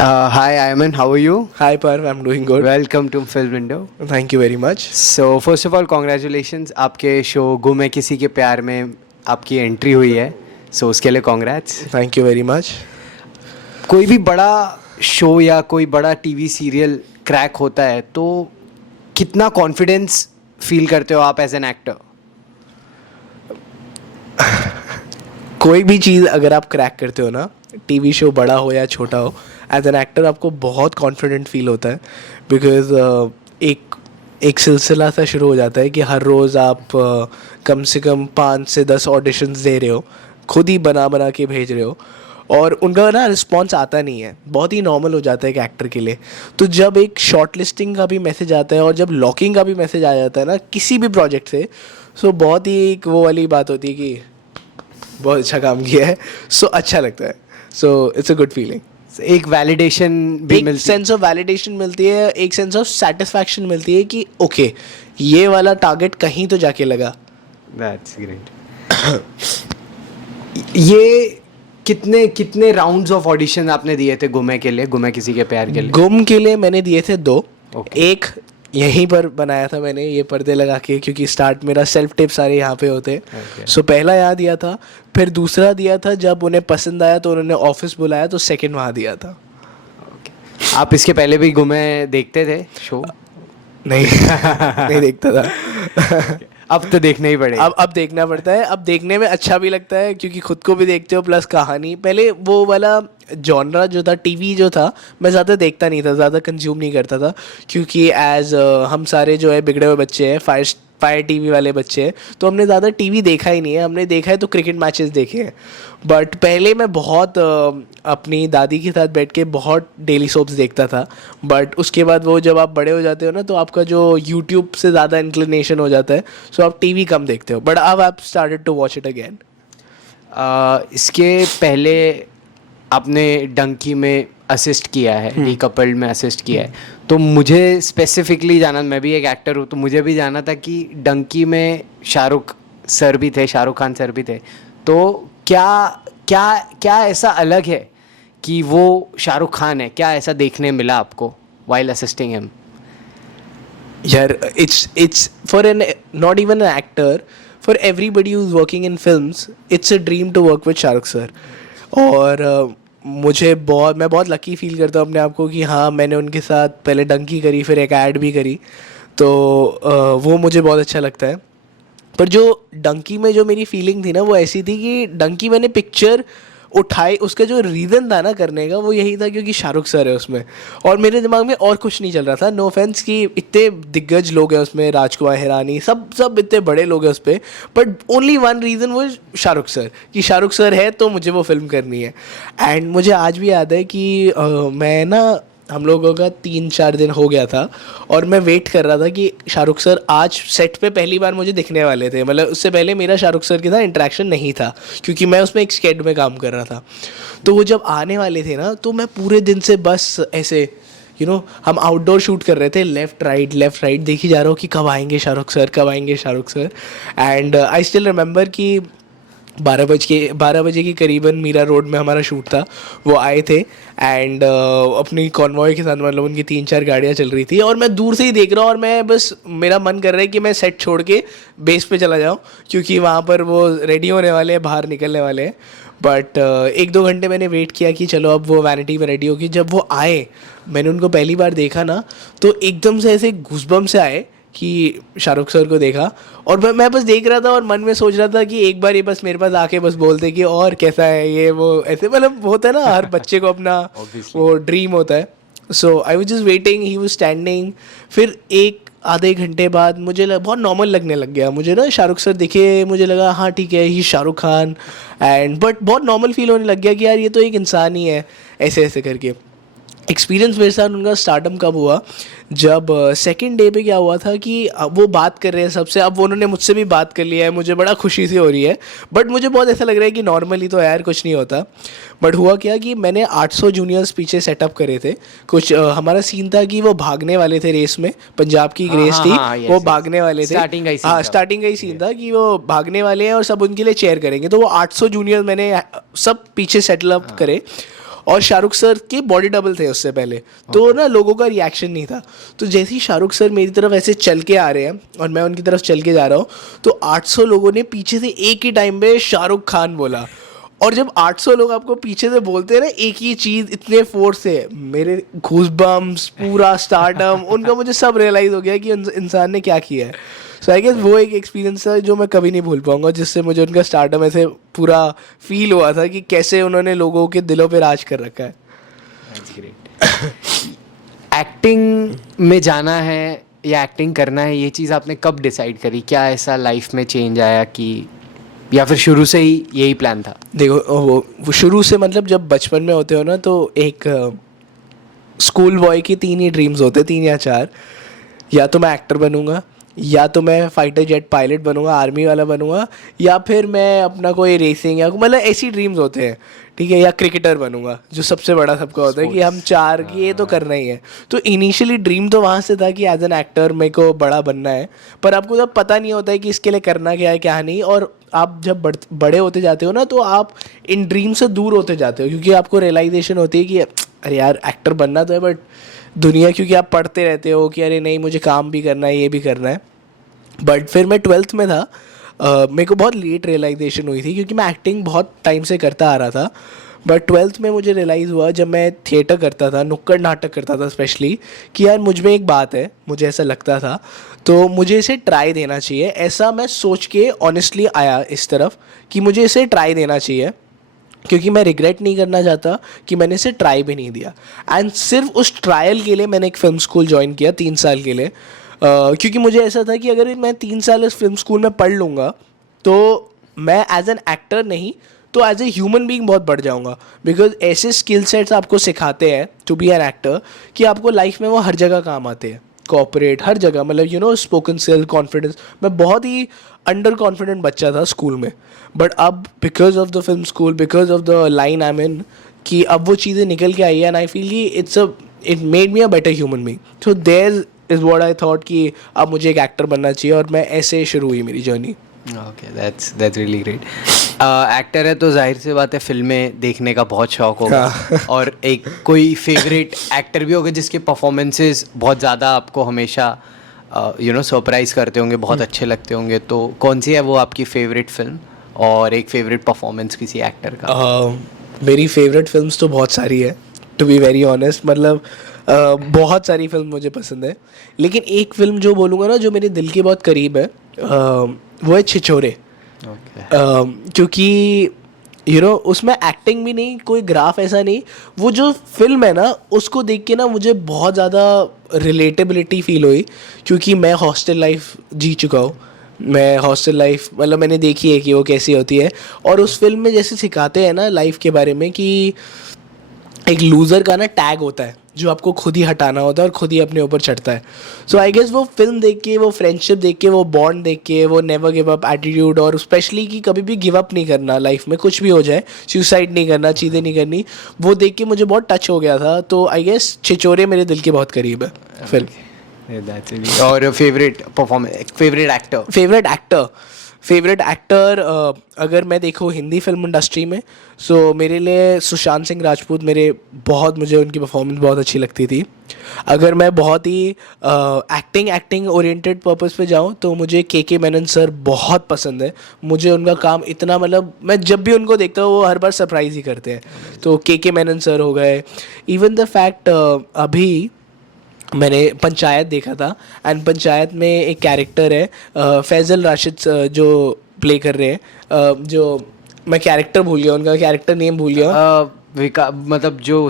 Hi, Ayman. How are you? Hi Parv, I'm doing good. Welcome to Film Window. Thank you very much. So, first of all, congratulations. आपके show गुम है किसी के प्यार में आपकी एंट्री हुई है. So, उसके लिए congrats. Thank you very much. कोई भी बड़ा शो या कोई बड़ा टीवी सीरियल क्रैक होता है तो कितना कॉन्फिडेंस फील करते हो आप एज एन एक्टर? कोई भी चीज़ अगर आप क्रैक करते हो ना, टीवी शो बड़ा हो या छोटा हो, एज एन एक्टर आपको बहुत कॉन्फिडेंट फील होता है बिकॉज एक सिलसिला सा शुरू हो जाता है कि हर रोज़ आप कम से कम 5 से 10 ऑडिशंस दे रहे हो, खुद ही बना बना के भेज रहे हो और उनका ना रिस्पॉन्स आता नहीं है. बहुत ही नॉर्मल हो जाता है एक एक्टर के लिए. तो जब एक शॉर्ट लिस्टिंग का भी मैसेज आता है और जब लॉकिंग का भी मैसेज आ जाता है ना किसी भी प्रोजेक्ट से, सो बहुत ही एक वो वाली बात होती है कि बहुत अच्छा काम किया है. सो अच्छा लगता है. So it's a good feeling. एक वैलिडेशन भी एक मिलती सेंस ऑफ वैलिडेशन मिलती है, एक सेंस ऑफ सेटिस्फैक्शन मिलती है कि ओके ये वाला टारगेट कहीं तो जाके लगा. That's great. ये कितने कितने राउंड्स ऑफ ऑडिशन आपने दिए थे गुमे के लिए, गुमे किसी के प्यार के लिए? गुम के लिए मैंने दिए थे 2. Okay. एक यहीं पर बनाया था मैंने ये पर्दे लगा के, क्योंकि स्टार्ट मेरा सेल्फ टिप सारे यहाँ पे होते. Okay. सो पहला यहाँ दिया था, फिर दूसरा दिया था जब उन्हें पसंद आया तो उन्होंने ऑफिस बुलाया तो सेकंड वहाँ दिया था. आप इसके पहले भी गुमे देखते थे शो? नहीं नहीं देखता था. अब तो देखना ही पड़ेगा. अब देखना पड़ता है. अब देखने में अच्छा भी लगता है क्योंकि खुद को भी देखते हो प्लस कहानी. पहले वो वाला जॉनरा जो था, टीवी जो था, मैं ज़्यादा देखता नहीं था, ज़्यादा कंज्यूम नहीं करता था क्योंकि एज हम सारे जो है बिगड़े हुए बच्चे हैं, फायर टीवी वाले बच्चे हैं, तो हमने ज़्यादा टीवी देखा ही नहीं है. हमने देखा है तो क्रिकेट मैचेस देखे हैं. बट पहले मैं बहुत अपनी दादी के साथ बैठ के बहुत डेली सोप्स देखता था. बट उसके बाद वो जब आप बड़े हो जाते हो ना तो आपका जो यूट्यूब से ज़्यादा इंक्लिनेशन हो जाता है, सो आप टीवी कम देखते हो. बट अब आप started to watch it again. इसके पहले आपने डंकी में असिस्ट किया है, दी कपल्ड में असिस्ट किया है, तो मुझे स्पेसिफिकली जाना, मैं भी एक एक्टर हूँ तो मुझे भी जाना था कि डंकी में शाहरुख खान सर भी थे, तो क्या क्या क्या ऐसा अलग है कि वो शाहरुख खान है? क्या ऐसा देखने मिला आपको वाइल असिस्टिंग हिम? यार it's for an not even an actor, for everybody who's working in films, it's a dream to work with Shahrukh sir. और मैं बहुत लकी फील करता हूँ अपने आप को कि हाँ मैंने उनके साथ पहले डंकी करी, फिर एक ऐड भी करी, तो वो मुझे बहुत अच्छा लगता है. पर जो डंकी में जो मेरी फीलिंग थी ना वो ऐसी थी कि डंकी मैंने पिक्चर उठाई, उसका जो रीज़न था ना करने का वो यही था क्योंकि शाहरुख सर है उसमें और मेरे दिमाग में और कुछ नहीं चल रहा था. नो ऑफेंस कि इतने दिग्गज लोग हैं उसमें, राजकुमार हिरानी, सब इतने बड़े लोग हैं उस पर, बट ओनली वन रीज़न वो शाहरुख सर, कि शाहरुख सर है तो मुझे वो फिल्म करनी है. एंड मुझे आज भी याद है कि मैं ना, हम लोगों का 3-4 दिन हो गया था और मैं वेट कर रहा था कि शाहरुख सर आज सेट पे पहली बार मुझे दिखने वाले थे. मतलब उससे पहले मेरा शाहरुख सर के साथ इंटरेक्शन नहीं था क्योंकि मैं उसमें एक स्केड में काम कर रहा था. तो वो जब आने वाले थे ना तो मैं पूरे दिन से बस ऐसे हम आउटडोर शूट कर रहे थे, लेफ़्ट राइट देखी जा रहा हूँ कि कब आएंगे Shahrukh sir. And I still remember कि 12 बजे के करीबन मीरा रोड में हमारा शूट था. वो आए थे एंड अपनी कॉन्वॉय के साथ, मतलब उनकी 3-4 गाड़ियाँ चल रही थी और मैं दूर से ही देख रहा हूँ और मैं बस, मेरा मन कर रहा है कि मैं सेट छोड़ के बेस पे चला जाऊँ क्योंकि वहाँ पर वो रेडी होने वाले हैं, बाहर निकलने वाले हैं. बट 1-2 घंटे मैंने वेट किया कि चलो अब वो वैनिटी में रेडी होगी. जब वो आए, मैंने उनको पहली बार देखा ना तो एकदम से ऐसे घुसबम से आए कि शाहरुख सर को देखा और मैं बस देख रहा था और मन में सोच रहा था कि एक बार ये बस मेरे पास आके बस बोलते कि और कैसा है ये वो, ऐसे मतलब होता है ना हर बच्चे को अपना वो ड्रीम होता है. So I was just waiting, he was standing. फिर आधे घंटे बाद मुझे बहुत नॉर्मल लगने लग गया. मुझे ना शाहरुख सर दिखे, मुझे लगा हाँ ठीक है ही शाहरुख खान, एंड बट बहुत नॉर्मल फील होने लग गया कि यार ये तो एक इंसान ही है, ऐसे ऐसे करके. एक्सपीरियंस मेरे साथ उनका स्टार्टअप कब हुआ, जब सेकंड डे पे क्या हुआ था कि वो बात कर रहे हैं सबसे. अब उन्होंने मुझसे भी बात कर लिया है, मुझे बड़ा खुशी सी हो रही है, बट मुझे बहुत ऐसा लग रहा है कि नॉर्मली तो यार कुछ नहीं होता. बट हुआ क्या कि मैंने 800 जूनियर्स पीछे सेटअप करे थे. कुछ हमारा सीन था कि वो भागने वाले थे रेस में, पंजाब की रेस थी, वो भागने वाले थे. स्टार्टिंग का ही सीन था कि वो भागने वाले हैं और सब उनके लिए चेयर करेंगे. तो वो 800 जूनियर मैंने सब पीछे सेटअप करे और शाहरुख सर के बॉडी डबल थे उससे पहले, तो ना लोगों का रिएक्शन नहीं था। तो जैसे ही शाहरुख सर मेरी तरफ ऐसे चल के आ रहे हैं और मैं उनकी तरफ चल के जा रहा हूँ, तो 800 लोगों ने पीछे से एक ही टाइम पे शाहरुख खान बोला। और जब 800 लोग आपको पीछे से बोलते हैं ना एक ही चीज़ इतने फोर्स से, मेरे गूज़बम्प्स, पूरा स्टारडम, उनका मुझे सब रियलाइज़ हो गया कि इंसान ने क्या किया है। सो आई गेस वो एक एक्सपीरियंस था जो मैं कभी नहीं भूल पाऊंगा, जिससे मुझे उनका स्टारडम ऐसे पूरा फील हुआ था कि कैसे उन्होंने लोगों के दिलों पे राज कर रखा है। एक्टिंग में जाना है या एक्टिंग करना है, ये चीज़ आपने कब डिसाइड करी? क्या ऐसा लाइफ में चेंज आया कि, या फिर शुरू से ही यही प्लान था? देखो वो शुरू से, मतलब जब बचपन में होते हो ना, तो एक स्कूल बॉय की 3 ही ड्रीम्स होते, 3 या 4। या तो मैं एक्टर बनूंगा, या तो मैं फाइटर जेट पायलट बनूंगा, आर्मी वाला बनूंगा, या फिर मैं अपना कोई रेसिंग या मतलब ऐसी ड्रीम्स होते हैं, ठीक है, या क्रिकेटर बनूंगा, जो सबसे बड़ा सबका होता है कि हम 4 की ये तो करना ही है। तो इनिशियली ड्रीम तो वहाँ से था कि एज एन एक्टर मेरे को बड़ा बनना है, पर आपको जब पता नहीं होता है कि इसके लिए करना क्या है क्या नहीं, और आप जब बड़े होते जाते हो ना, तो आप इन ड्रीम से दूर होते जाते हो, क्योंकि आपको रियलाइजेशन होती है कि अरे यार एक्टर बनना तो है, बट दुनिया, क्योंकि आप पढ़ते रहते हो कि अरे नहीं मुझे काम भी करना है, ये भी करना है। बट फिर मैं 12th में था, मेरे को बहुत लेट रियलाइजेशन हुई थी, क्योंकि मैं एक्टिंग बहुत टाइम से करता आ रहा था। बट 12th में मुझे रियलाइज़ हुआ, जब मैं थिएटर करता था, नुक्कड़ नाटक करता था स्पेशली, कि यार मुझ में एक बात है, मुझे ऐसा लगता था, तो मुझे इसे ट्राई देना चाहिए। ऐसा मैं सोच के ऑनेस्टली आया इस तरफ कि मुझे इसे ट्राई देना चाहिए, क्योंकि मैं रिग्रेट नहीं करना चाहता कि मैंने इसे ट्राई भी नहीं दिया। एंड सिर्फ उस ट्रायल के लिए मैंने एक फ़िल्म स्कूल ज्वाइन किया 3 साल के लिए, क्योंकि मुझे ऐसा था कि अगर मैं 3 साल इस फिल्म स्कूल में पढ़ लूँगा, तो मैं एज एन एक्टर नहीं तो एज ए ह्यूमन बीइंग बहुत बढ़ जाऊँगा। बिकॉज ऐसे स्किल सेट्स आपको सिखाते हैं टू बी एन एक्टर कि आपको लाइफ में वो हर जगह काम आते हैं, कॉपरेट हर जगह, मतलब स्पोकन स्किल, कॉन्फिडेंस। मैं बहुत ही अंडर कॉन्फिडेंट बच्चा था स्कूल में, बट अब because of the film school, because of the line I am in, कि अब वो चीज़ें निकल के आई है, and I feel it made me a better human being. So there is what I thought कि अब मुझे एक एक्टर बनना चाहिए, और मैं ऐसे शुरू हुई मेरी journey. Okay, that's really great. Actor है तो जाहिर सी बात है फिल्में देखने का बहुत शौक होगा, और एक कोई फेवरेट एक्टर भी होगा जिसके परफॉर्मेंसेस बहुत ज़्यादा आपको हमेशा सरप्राइज करते होंगे, बहुत अच्छे लगते होंगे। तो कौन सी है वो आपकी फेवरेट फिल्म और एक फेवरेट परफॉर्मेंस किसी एक्टर का? मेरी फेवरेट फिल्म्स तो बहुत सारी है, टू बी वेरी ऑनेस्ट। मतलब बहुत सारी फिल्म मुझे पसंद है, लेकिन एक फिल्म जो बोलूँगा ना, जो मेरे दिल के बहुत करीब है, वो है छिछोरे। क्योंकि उसमें एक्टिंग भी नहीं, कोई ग्राफ ऐसा नहीं, वो जो फिल्म है ना, उसको देख के ना मुझे बहुत ज़्यादा रिलेटेबिलिटी फील हुई, क्योंकि मैं हॉस्टल लाइफ जी चुका हूँ। मैं हॉस्टल लाइफ, मतलब मैंने देखी है कि वो कैसी होती है, और उस फिल्म में जैसे सिखाते हैं ना लाइफ के बारे में, कि एक लूज़र का ना टैग होता है जो आपको खुद ही हटाना होता है और खुद ही अपने ऊपर चढ़ता है। सो आई गेस वो फिल्म देख के, वो फ्रेंडशिप देख के, वो बॉन्ड देख के, वो नेवर गिव अप एटीट्यूड, और स्पेशली कि कभी भी गिव अप नहीं करना लाइफ में, कुछ भी हो जाए, सुसाइड नहीं करना, चीज़ें नहीं करनी, वो देख के मुझे बहुत टच हो गया था। तो आई गेस छिछोरे मेरे दिल के बहुत करीब है फिल्म। और फेवरेट परफॉर्मेंस, फेवरेट एक्टर अगर मैं देखूँ हिंदी फिल्म इंडस्ट्री में, सो मेरे लिए सुशांत सिंह राजपूत, मुझे उनकी परफॉर्मेंस बहुत अच्छी लगती थी। अगर मैं बहुत ही एक्टिंग ओरिएंटेड पर्पस पे जाऊँ, तो मुझे के मेनन सर बहुत पसंद है। मुझे उनका काम इतना, मतलब मैं जब भी उनको देखता हूँ वो हर बार सरप्राइज ही करते हैं। तो के मेनन सर हो गए। इवन द फैक्ट अभी मैंने पंचायत देखा था, एंड पंचायत में एक कैरेक्टर है फैज़ल राशिद जो प्ले कर रहे हैं, जो मैं कैरेक्टर भूल गया, उनका कैरेक्टर नेम भूल गया। मतलब जो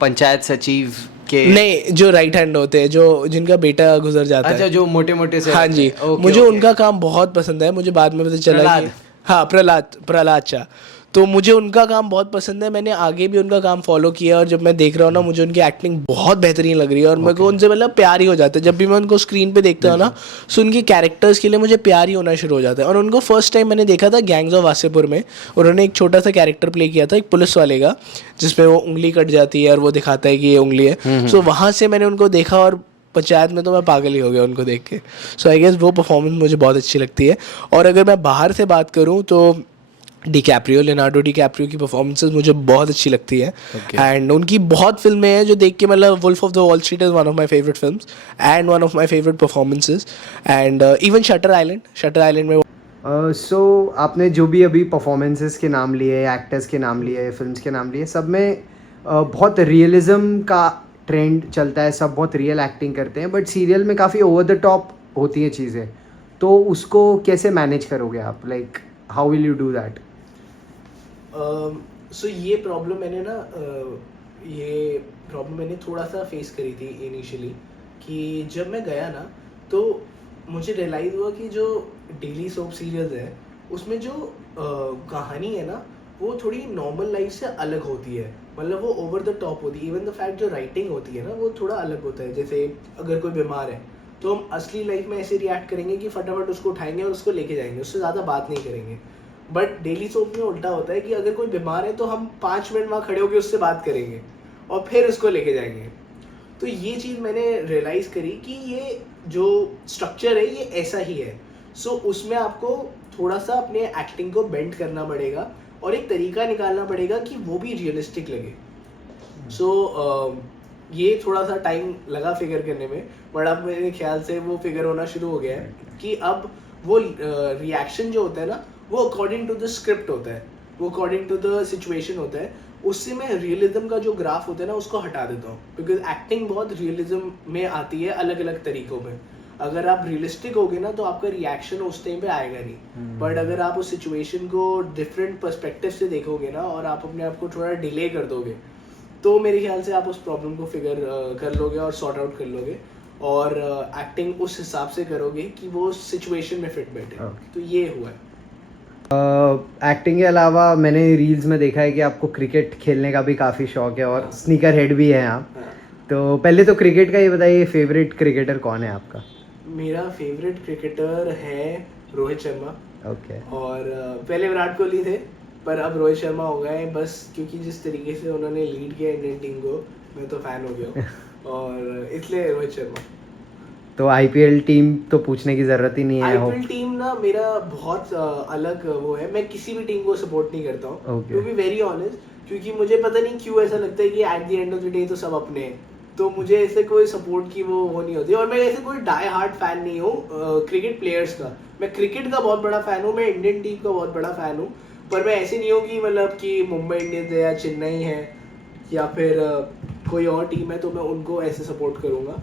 पंचायत सचिव के, नहीं, जो राइट हैंड होते हैं, जो जिनका बेटा गुजर जाता है। अच्छा, जो मोटे मोटे से। हाँ जी, मुझे उनका काम बहुत पसंद है। मुझे बाद में पता चला कि हाँ, प्रहलाद चा। तो मुझे उनका काम बहुत पसंद है। मैंने आगे भी उनका काम फॉलो किया, और जब मैं देख रहा हूँ ना, मुझे उनकी एक्टिंग बहुत बेहतरीन लग रही है, और मेरे को उनसे मतलब प्यार ही हो जाता है। जब भी मैं उनको स्क्रीन पे देखता हूँ ना, सो उनके कैरेक्टर्स के लिए मुझे प्यार ही होना शुरू हो जाता है। और उनको फर्स्ट टाइम मैंने देखा था गैंग्स ऑफ वासेपुर में। उन्होंने एक छोटा सा कैरेक्टर प्ले किया था, एक पुलिस वाले का, जिसमें वो उंगली कट जाती है और वो दिखाता है कि ये उंगली है। सो वहाँ से मैंने उनको देखा, और पंचायत में तो मैं पागल ही हो गया उनको देख के। सो आई गेस वो परफॉर्मेंस मुझे बहुत अच्छी लगती है। और अगर मैं बाहर से बात करूँ, तो लियोनार्डो डिकैप्रियो की परफॉर्मेंसेस मुझे बहुत अच्छी लगती है Okay. एंड उनकी बहुत फिल्में हैं जो देख के मतलब Wolf of the Wall Street is one of my favourite films and one of my favourite performances and even Shutter Island में सो आपने जो भी अभी परफॉर्मेंसेस के नाम लिए, एक्टर्स के नाम लिए, फिल्म्स के नाम लिए, सब में बहुत रियलिज्म का ट्रेंड चलता है, सब बहुत रियल एक्टिंग करते हैं, बट सीरियल में काफ़ी ओवर द टॉप होती हैं चीज़ें, तो उसको कैसे मैनेज करोगे आप? Like how will you do that? So ये प्रॉब्लम मैंने थोड़ा सा फेस करी थी इनिशियली कि जब मैं गया ना तो मुझे रियलाइज़ हुआ कि जो डेली सोप सीरियल्स है उसमें जो कहानी है ना वो थोड़ी नॉर्मल लाइफ से अलग होती है, मतलब वो ओवर द टॉप होती है। इवन द फैक्ट जो राइटिंग होती है ना वो थोड़ा अलग होता है। जैसे अगर कोई बीमार है तो हम असली लाइफ में ऐसे रिएक्ट करेंगे कि फटाफट उसको उठाएंगे और उसको लेके जाएंगे, उससे ज़्यादा बात नहीं करेंगे। बट डेली सोप में उल्टा होता है कि अगर कोई बीमार है तो हम 5 मिनट वहाँ खड़े होकर उससे बात करेंगे और फिर उसको लेके जाएंगे। तो ये चीज़ मैंने रियलाइज़ करी कि ये जो स्ट्रक्चर है ये ऐसा ही है। सो उसमें आपको थोड़ा सा अपने एक्टिंग को बेंड करना पड़ेगा और एक तरीका निकालना पड़ेगा कि वो भी रियलिस्टिक लगे। सो ये थोड़ा सा टाइम लगा फिगर करने में, बट अब मेरे ख्याल से वो फिगर होना शुरू हो गया है कि अब वो रिएक्शन जो होता है ना वो अकॉर्डिंग टू द स्क्रिप्ट होता है, वो अकॉर्डिंग टू द सिचुएशन होता है। उससे मैं रियलिज्म का जो ग्राफ होता है ना उसको हटा देता हूँ, बिकॉज एक्टिंग बहुत रियलिज्म में आती है अलग अलग तरीकों में। अगर आप रियलिस्टिक होगे ना तो आपका रिएक्शन उस टाइम पे आएगा नहीं, बट अगर आप उस सिचुएशन को डिफरेंट पर्सपेक्टिव से देखोगे ना और आप अपने आप को थोड़ा डिले कर दोगे तो मेरे ख्याल से आप उस प्रॉब्लम को फिगर कर लोगे और सॉर्ट आउट कर लोगे और एक्टिंग उस हिसाब से करोगे कि वो सिचुएशन में फिट बैठे। तो ये हुआ है। एक्टिंग के अलावा मैंने रील्स में देखा है कि आपको क्रिकेट खेलने का भी काफ़ी शौक है और स्नीकर हेड भी हैं आप। तो पहले तो क्रिकेट का ये बताइए, फेवरेट क्रिकेटर कौन है आपका? मेरा फेवरेट क्रिकेटर है रोहित शर्मा। ओके। और पहले विराट कोहली थे पर अब रोहित शर्मा हो गए, बस क्योंकि जिस तरीके से उन्होंने लीड किया इंडियन टीम को मैं तो फैन हो गया हूँ और इसलिए रोहित शर्मा। तो आईपीएल टीम तो पूछने की ज़रूरत ही नहीं है। आईपीएल टीम ना मेरा बहुत अलग वो है, मैं किसी भी टीम को सपोर्ट नहीं करता हूँ टू बी वेरी ऑनेस्ट, क्योंकि मुझे पता नहीं क्यों ऐसा लगता है कि at the end of the day तो सब अपने हैं, तो मुझे ऐसे कोई सपोर्ट की वो नहीं होती। और मैं ऐसे कोई डाई हार्ड फैन नहीं हूँ क्रिकेट प्लेयर्स का। मैं क्रिकेट का बहुत बड़ा फैन हूँ, मैं इंडियन टीम का बहुत बड़ा फैन हूँ, पर मैं ऐसे नहीं हूँ कि मतलब कि मुंबई इंडियंस है या चेन्नई है या फिर कोई और टीम है तो मैं उनको ऐसे सपोर्ट करूँगा।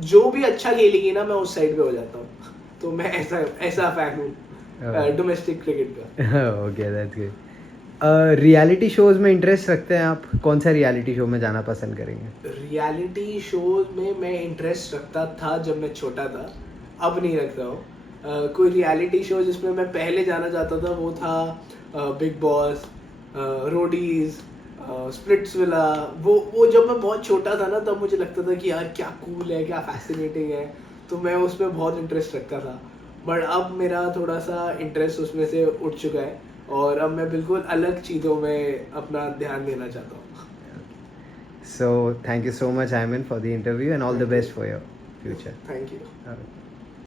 जो भी अच्छा खेलेगी ना मैं उस साइड पे हो जाता हूँ, तो मैं ऐसा फैन हूँ डोमेस्टिक क्रिकेट का। Okay, that's good. Reality shows में इंटरेस्ट रखते हैं आप? कौन सा रियलिटी शो में जाना पसंद करेंगे? रियलिटी शोज में मैं इंटरेस्ट रखता था जब मैं छोटा था, अब नहीं रखता हूँ। कोई रियलिटी शो जिसमें मैं पहले जाना चाहता था वो था बिग बॉस, रोडीज, स्प्लिट्सविला। वो जब मैं बहुत छोटा था ना तब मुझे लगता था कि यार क्या कूल है, क्या फैसिनेटिंग है, तो मैं उसमें बहुत इंटरेस्ट रखता था। बट अब मेरा थोड़ा सा इंटरेस्ट उसमें से उठ चुका है और अब मैं बिल्कुल अलग चीज़ों में अपना ध्यान देना चाहता हूँ। So thank you so much, Ayman, for the interview and all the best for your future. Thank you.